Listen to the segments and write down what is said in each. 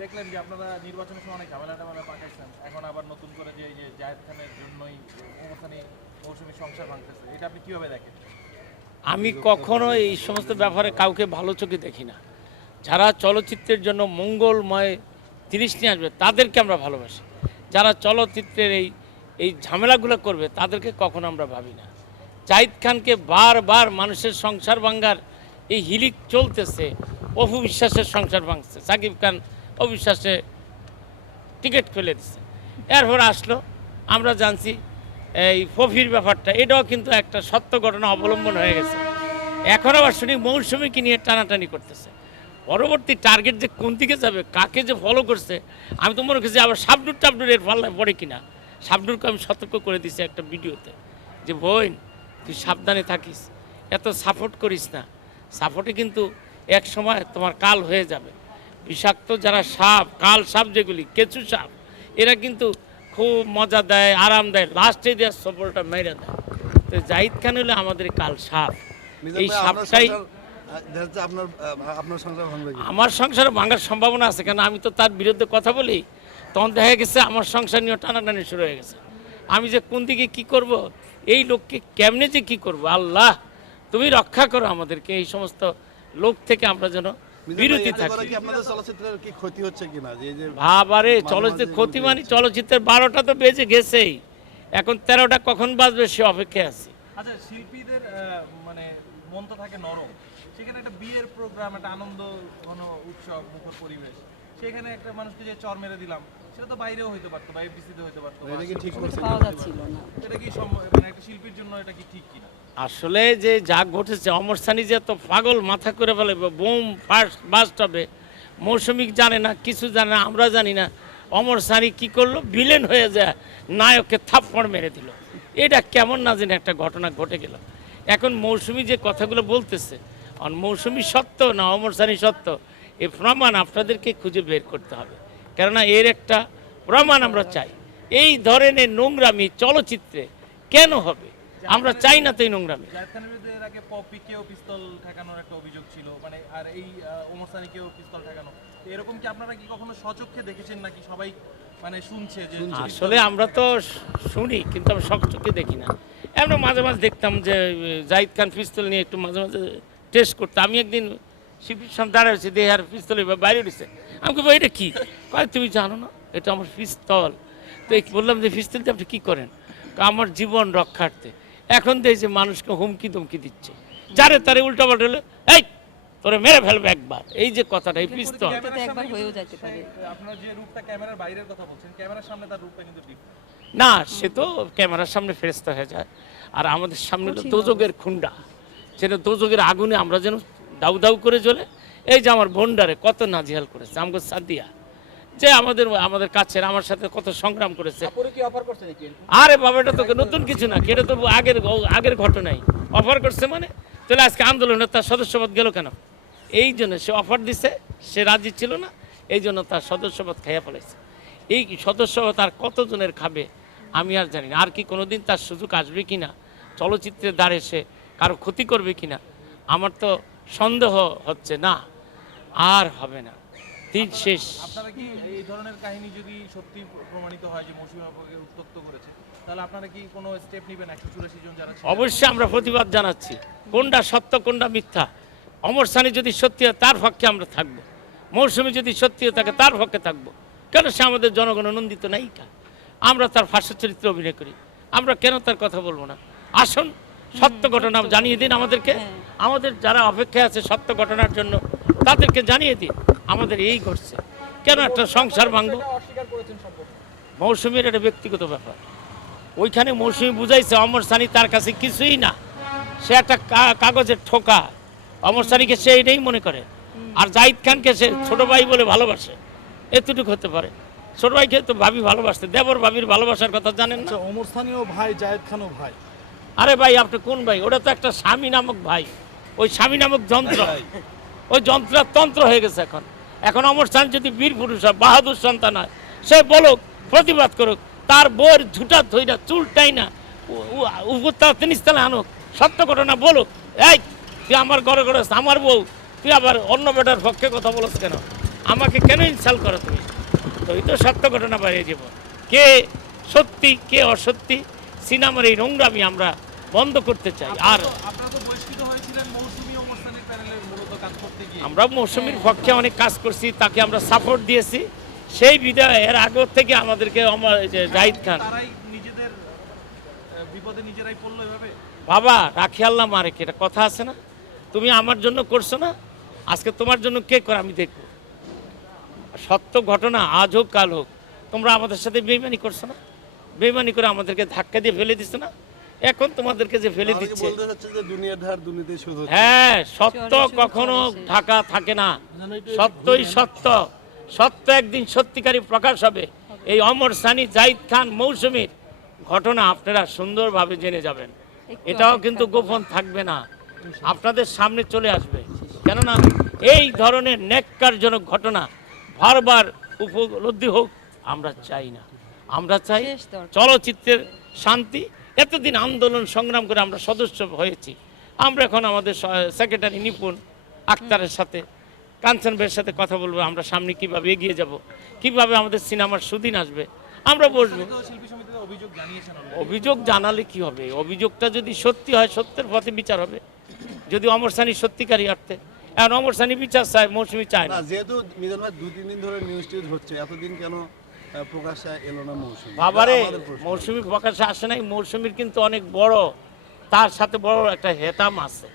দেখলেন যে আপনারা নির্বাচনের সময় অনেক ঝামেলা টামেলা পাকাইছেন, এখন আবার নতুন করে যে এই যে জাহেদ খানের জন্যই ওখানে মৌসুমী সংসার ভাঙতেছে, এটা আপনি কীভাবে দেখেন? আমি কখনো এই সমস্ত ব্যাপারে কাউকে ভালো চোখে দেখি না। যারা চলচ্চিত্রের জন্য মঙ্গলময় জিনিস নিয়ে আসবে, তাদেরকে আমরা ভালোবাসি। যারা চলচ্চিত্রের এই এই ঝামেলাগুলো করবে, তাদেরকে কখনো আমরা ভাবি না। জাহিদ খানকে বারবার মানুষের সংসার ভাঙ্গার এই হিলিক চলতেছে, অপু বিশ্বাসের সংসার ভাঙছে সাকিব খান অবিশ্বাসে টিকিট ফেলে দিচ্ছে এরপর আসলো, আমরা জানছি এই ফফির ব্যাপারটা। এটাও কিন্তু একটা সত্য ঘটনা অবলম্বন হয়ে গেছে। এখন আবার শুনি মৌসুমীকে নিয়ে টানাটানি করতেছে। পরবর্তী টার্গেট যে কোন দিকে যাবে, কাকে যে ফলো করছে, আমি তো মনে করছি আবার সাবডুর টাবডুর এর পাল্লায় পড়ে কিনা। সাবডুরকে আমি সতর্ক করে দিছি একটা ভিডিওতে যে, বোন, তুই সাবধানে থাকিস। এত সাপোর্ট করিস না। সাপোর্টে কিন্তু এক সময় তোমার কাল হয়ে যাবে। বিষাক্ত যারা সাপ কাল সাপ যেগুলি কেঁচু সাপ এরা কিন্তু খুব মজা দেয় আরাম দেয় লাস্টে দেওয়ার সফলটা মেরে দেয়। তো জাহিদ খান হলে আমাদের কাল সাপ। এই সাপটাই আমার সংসারে ভাঙার সম্ভাবনা আছে কেন আমি তো তার বিরুদ্ধে কথা বলি। তখন দেখা গেছে আমার সংসার নিয়ে টানাটানি শুরু হয়ে গেছে। আমি যে কোন দিকে কি করব এই লোককে কেমনে যে কি করব? আল্লাহ তুমি রক্ষা করো আমাদেরকে। এই সমস্ত লোক থেকে আমরা যেন বিরতি কি ক্ষতি হচ্ছে কিনা? যে এই যে ভাবারে চলচ্চিত্র ক্ষতি মানে চলচ্চিত্রের বারোটা তো বেজে গেছেই। এখন তেরোটা কখন বাজবে সে অপেক্ষায় আছে। আচ্ছা শিল্পীদের মানে মন তো থাকে নরম। সেখানে একটা বিয়ের প্রোগ্রাম একটা আনন্দ ঘন উৎসব মুখর পরিবেশ। সেখানে একটা মানুষকে যে চর মেরে দিলাম সেটা তো বাইরেও হইতে পারতো বা এফডিসিতে হইতে পারতো এটা কি ঠিক পাওয়া যাচ্ছিল না। এটা কি সম্ভব? মানে একটা শিল্পীর জন্য এটা কি ঠিক কিনা? আসলে যে যা ঘটেছে অমর সানি যে তো পাগল মাথা করে ফেলে বোম ফার্স্ট বাস্ট হবে মৌসুমিক জানে না কিছু জানে না আমরা জানি না অমর সানি কি করল? ভিলেন হয়ে যায় নায়ককে থাপ্পড় মেরে দিল। এটা কেমন না জানি একটা ঘটনা ঘটে গেল। এখন মৌসুমি যে কথাগুলো বলতেছে আর মৌসুমি সত্য না অমর সানি সত্য? এই প্রমাণ আপনাদেরকে খুঁজে বের করতে হবে। কেননা এর একটা প্রমাণ আমরা চাই। এই ধরনের নোংরামি চলচ্চিত্রে কেন হবে? আমরা চাই না তো এই নোংরামি। জাহেদ খানের বিরুদ্ধে এর আগে পপিকেও পিস্তল ঠেকানোর একটা অভিযোগ ছিল। মানে আর এই আহ, সানিকেও পিস্তল ঠেকানো। এরকম কি আপনারা কি কখনো সচক্ষে দেখেছেন নাকি সবাই মানে শুনছে যে আসলে আমরা তো শুনি কিন্তু আমরা সব চোখে দেখি না। এমন মাঝে মাঝে দেখতাম যে জাহিদ খান পিস্তল নিয়ে একটু মাঝে মাঝে টেস্ট করতো। আমি একদিন শিবির সামনে দাঁড়াচ্ছি দেহে আর পিস্তল এবার বাইরে উঠেছে আমি বলব এটা কি? কয় তুমি জানো না এটা আমার পিস্তল। তো এই বললাম যে পিস্তল দিয়ে আপনি কী করেন? আমার জীবন রক্ষার্থে। এখন দেখছি মানুষকে হুমকি ধমকি দিচ্ছে। যারে তারে উল্টা পাল্টা হলে এই তোরে মেরে ফেলবে একবার। এই যে কথাটা এই পিস্তল। এটা তো একবার হয়েও যেতে পারে। আপনার যে রূপটা ক্যামেরার বাইরের কথা বলছেন ক্যামেরার সামনে তার রূপটা কিন্তু different। না সে তো ক্যামেরার সামনে ফেরস্তা হয়ে যায়। আর আমাদের সামনে দোজগের খুন্ডা সেটা দোজগের আগুনে আমরা যেন দাউ দাউ করে জ্বলে। এই যে আমার ভন্ডারে কত নাজিহাল করেছে আমাকে সাদিয়া। যে আমাদের আমাদের কাছের আমার সাথে কত সংগ্রাম করেছে। আরে বাবা এটা তো নতুন কিছু না এটা তো আগের আগের ঘটনাই। অফার করছে মানে? তাহলে আজকে আন্দোলনে তার সদস্যপদ গেল কেন? এই জন্য সে অফার দিছে সে রাজি ছিল না এই জন্য তার সদস্যপদ খাইয়া ফেলেছে এই সদস্যপদ আর কতজনের খাবে আমি আর জানি না। আর কি কোনোদিন তার সুযোগ আসবে কি না চলচ্চিত্রের দ্বারে সে কারও ক্ষতি করবে কি না আমার তো সন্দেহ হচ্ছে না আর হবে না। দিন শেষ। আপনারা কি এই ধরনের কাহিনী যদি সত্যি প্রমাণিত হয় যে মৌসুমী বাবুকে উত্তক্ত করেছে তাহলে আপনারা কি কোনো স্টেপ নেবেন? একশো চুরাশি জন যারা অবশ্যই আমরা প্রতিবাদ জানাচ্ছি। কোনটা সত্য কোনটা মিথ্যা? অমর সানি যদি সত্যি হয় তার পক্ষে আমরা থাকব। মৌসুমি যদি সত্যি হয় থাকে তার পক্ষে থাকব। কেন সে আমাদের জনগণ নন্দিত নায়িকা। আমরা তার ফাঁস চরিত্রে অভিনয় করি। আমরা কেন তার কথা বলব না? আসুন সত্য ঘটনা জানিয়ে দিন আমাদেরকে। আমাদের যারা অপেক্ষায় আছে সত্য ঘটনার জন্য তাদেরকে জানিয়ে দিন আমাদের এই ঘটছে। কেন একটা সংসার ভাঙবো? মৌসুমীর একটা ব্যক্তিগত ব্যাপার। ওইখানে মৌসুমী বুঝাইছে অমর সানি তার কাছে কিছুই না। সে একটা কা- কাগজের ঠোকা। অমর সানিকে সে এটাই মনে করে। আর জাহিদ খানকে সে ছোট ভাই বলে ভালোবাসে। এতটুকু হতে পারে। ছোট ভাইকে তো ভাবি ভালোবাসতে। দেবর ভাবির ভালোবাসার কথা জানেন না? আচ্ছা স্থানীয় ভাই জায়েদ খানও ভাই। আরে ভাই আপনি কোন ভাই? ওটা তো একটা স্বামী নামক ভাই। ওই স্বামী নামক যন্ত্র। ওই যন্ত্র তন্ত্র হয়ে গেছে এখন। এখন অমর সান যদি বীর পুরুষ হয় বাহাদুর সন্তান হয় সে বলুক প্রতিবাদ করুক তার বউর ঝুটা ধইরা চুলটাই না উপরতলা তিনিস্তলা আনুক সত্য ঘটনা বলুক এই তুই আমার ঘরে ঘরে আমার বউ তুই আবার অন্য বেটার পক্ষে কথা বলছ কেন? আমাকে কেন ইনসাল করো তুমি? তুই তো সত্য ঘটনা বাড়িয়ে যাব কে সত্যি কে অসত্যি সিনেমার এই নোংরামি আমরা বন্ধ করতে চাই। আর আমরা মৌসুমীর পক্ষে অনেক কাজ করছি তাকে আমরা সাপোর্ট দিয়েছি। সেই বিদায় এর আগর থেকে আমাদেরকে আমার এই যে জাহিদ খান। বাবা রাখি আল্লাহ মারে কি? এটা কথা আছে না? তুমি আমার জন্য করছ না? আজকে তোমার জন্য কে করে আমি দেখব। সত্য ঘটনা আজ হোক কাল হোক তোমরা আমাদের সাথে বেইমানি করছ না? বেইমানি করে আমাদেরকে ধাক্কা দিয়ে ফেলে দিচ্ছে না? এখন তোমাদেরকে যে ফেলে দিচ্ছে। হ্যাঁ সত্য কখনো ঢাকা থাকে না। সত্যই সত্য। সত্য একদিন সত্যিকারী প্রকাশ হবে। এই অমর সানি জাহিদ খান মৌসুমীর ঘটনা আপনারা সুন্দরভাবে জেনে যাবেন। এটাও কিন্তু গোপন থাকবে না। আপনাদের সামনে চলে আসবে। কেননা এই ধরনের ন্যাক্কারজনক ঘটনা বারবার উপলব্ধি হোক আমরা চাই না। আমরা চাই চলচ্চিত্রের শান্তি। এতদিন আন্দোলন সংগ্রাম করে আমরা সদস্য হয়েছি। আমরা এখন আমাদের সেক্রেটারি নিপুণ আক্তারের সাথে কাঞ্চন ভাইয়ের সাথে কথা বলব আমরা সামনে কীভাবে এগিয়ে যাব কীভাবে আমাদের সিনেমার সুদিন আসবে আমরা বসবো। অভিযোগ অভিযোগ জানালে কি হবে? অভিযোগটা যদি সত্যি হয় সত্যের পথে বিচার হবে। যদি অমর সানি সত্যিকারী অর্থে এখন অমর সানি বিচার চায় মৌসুমি চায় না। যেহেতু মিজান ভাই দুই তিন দিন ধরে নিউজ টিউজ হচ্ছে এতদিন কেন আহ, প্রকাশ্যে এলো না মৌসুমী। বাবারে। মৌসুমি প্রকাশে আসে নাই। মৌসুমির কিন্তু অনেক বড় তার সাথে বড় একটা হেতাম আছে।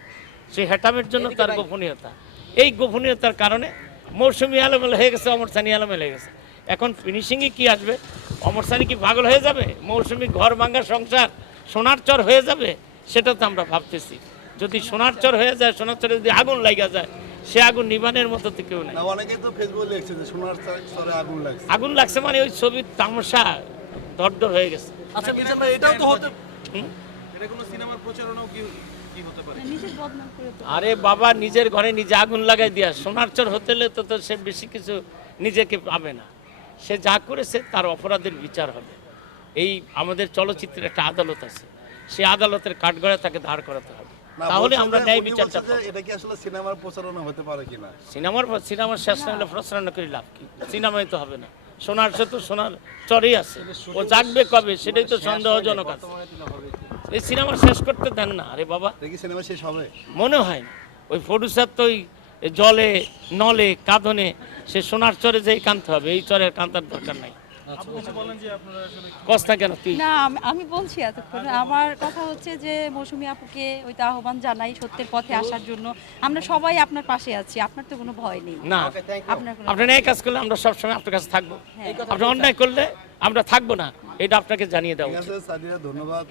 সেই হেতামের জন্য তার গোপনীয়তা। এই গোপনীয়তার কারণে মৌসুমি এলোমেলো হয়ে গেছে অমর সানি এলোমেলো হয়ে গেছে। এখন ফিনিশিংয়ে কি আসবে? অমর সানি কি পাগল হয়ে যাবে? মৌসুমি ঘর ভাঙ্গা সংসার সোনার চর হয়ে যাবে? সেটা তো আমরা ভাবতেছি। যদি সোনার চর হয়ে যায় সোনার চরে যদি আগুন লাগা যায় সে আগুন নিবানের মতো তো কেউ নেই। অনেকে তো ফেসবুকে লিখছে যে সোনার স্তরে আগুন লাগছে। আগুন লাগছে মানে ওই ছবির তামসা দরদর হয়ে গেছে। আচ্ছা মিজান ভাই এটাও তো হতে এটা কোনো সিনেমার প্রচারণাও কি কি হতে পারে? নিজের বদনাম করে তো আরে বাবা নিজের ঘরে নিজে আগুন লাগাই দিয়া সোনার চর হোটেলে তো তো সে বেশি কিছু নিজেকে পাবে না। সে যা করেছে তার অপরাধের বিচার হবে। এই আমাদের চলচ্চিত্রের একটা আদালত আছে। সেই আদালতের কাঠগড়ায় তাকে ধার করাতে হবে। তাহলে আমরা ন্যায় বিচারটা এটা কি আসলে সিনেমার প্রচারণা হতে পারে কিনা? সিনেমার সিনেমার শেষ না হলে প্রচারণা করে লাভ কি? সিনেমায় তো হবে না। সোনার সে তো সোনার চরেই আছে। ও জাগবে কবে? সেটাই তো সন্দেহজনক আছে। এই সিনেমা শেষ করতে দেন না আরে বাবা। সিনেমা শেষ হবে? মনে হয় না। ওই প্রডিউসার তো ওই জলে নলে কাঁদনে সে সোনার চরে যেই কানতে হবে এই চরের কান্তার দরকার নাই। আপু কিছু বলেন যে আপনারা আসলে কষ্ট কেন? না আমি- আমি বলছি এতক্ষণ আমার কথা হচ্ছে যে মৌসুমী আপুকে ওই তো আহ্বান জানাই সত্যের পথে আসার জন্য। আমরা সবাই আপনার পাশে আছি আপনার তো কোনো ভয় নেই। না। আপনার কোনো আপনি এই কাজ করলে আমরা সবসময় আপনার কাছে থাকব। আপনার আপনি অন্যায় করলে আমরা থাকব না এটা আপনাকে জানিয়ে দেওয়া সাদিয়া ধন্যবাদ।